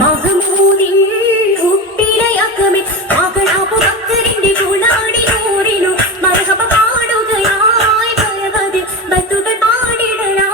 മഹമൂദിൻ ഉപ്പിലെ അകമിൽ മകൾ അബുബക്കറിന്റെ ഗുണാടി നൂറിനു മർഹബ പാടുകയായി പർവതിൽ ബത്തുകൾ പാടിടലായി.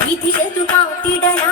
విధియదు కాటిడలా